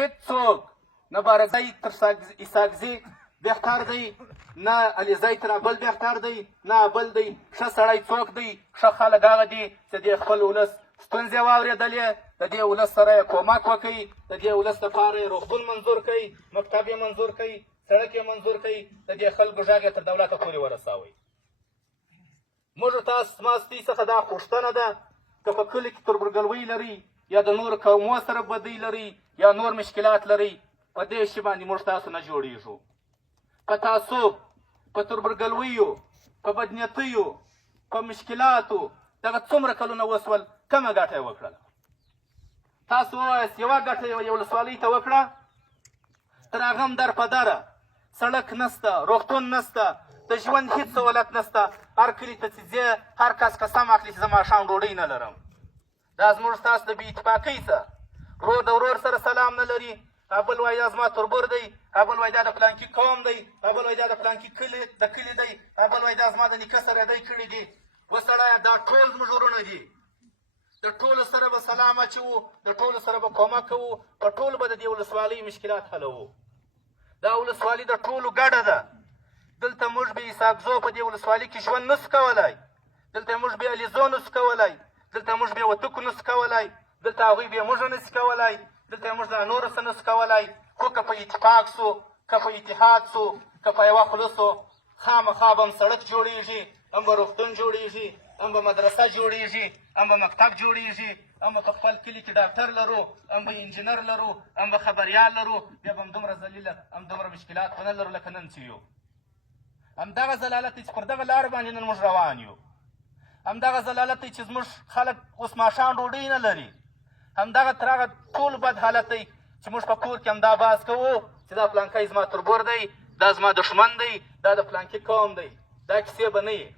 هېڅوک نه بارکزی تر اسحاقزي بهتر دی، نه علیزی تر ابل بهتر دی، نه ابل دی. ښه سړی څوک دی؟ ښه خلک هغه دي چې د خپل ولس ستونزې واورېدلې، د دې ولس سره یې کومک وکړي، د دې ولس لپاره یې روغتون منظور کړي، مکتب یې منظور کړي، سړک یې منظور کړي، د دې خلکو غږ یې تر دولته پورې ورسوئ. موږ تاسو ماستې څخه دا پوښتنه ده که په کلي کې تربورګلوۍ لرئ یا د نورو قومو سره بدۍ لرئ یا نور مشکلات لرئ، په دې شي باندې موږ تاسو نه جوړېږو. په تعصب، په تربورګلویو، په بدنیتیو، په مشکلاتو دغه څومره کلونه وسول، کمه ګټه یې وکړله. تاسو ووایاست یوه ګټه یې ولسوالۍ ته وکړه، تر هغه هم در په دره سړک نسته، روغتون نسته، د ژوند هېڅ سهولت نسته. هر کلي ته چې ځې هر کس قسم اخلي چې زه ماښام ډوډۍ نه لرم. دا زموږ ستاسو د بې اتفاقۍ څه. ورور د ورور سره سلام نه لري، بل وایي دا زما تربور دی، بل وایي دا د فلانکي قوم دی، بل وایي دا د فلانکي کلي دی، بل وایي دا زما د نیکه سره دی کړي دي. وسړیه دا ټول زموږ ورونه دي، د ټولو سره به سلام اچوو، د ټولو سره به کومک کوو، په ټولو به د دې ولسوالۍ مشکلات حلوو. دا ولسوالي د ټولو ګډه ده. دلته موږ به اسحاقزو په دې ولسوالۍ کې ژوند نسو کولی، دلته موږ به علیزو نسو کولی، دلته موږ به وتکو نسو کولی، دلته هغوی به موږ نسو کولی، دلته موږ د نورو څه نسو کولی. خو که په اتفاق سو، که په اتحاد سو، که په یوه خوله سو، خامخا به هم سړک جوړېږي، هم به روغتون جوړېږي، هم به مدرسه جوړېږي، هم به مکتب جوړېږي، هم به په خپل کلي کې ډاکټر لرو، هم به انجینر لرو، هم به خبریال لرو، بیا به هم دومره ذلیله، هم دومره مشکلات ونه لرو لکه نن چې یو. همدغه ضلالت دی چې پر دغه لارې باندې نن موږ روان یو. همدغه ضلالت دی چې زموږ خلک اوس ماښام ډوډۍ نه لري. همدغه تر هغه ټول بد حالت دی چې موږ په کور کې همدا بحث کوو چې دا فلانکی زما تربور دی، دا زما دښمن دی، دا د فلانکي قوم دی. دا کیسې به نه وي.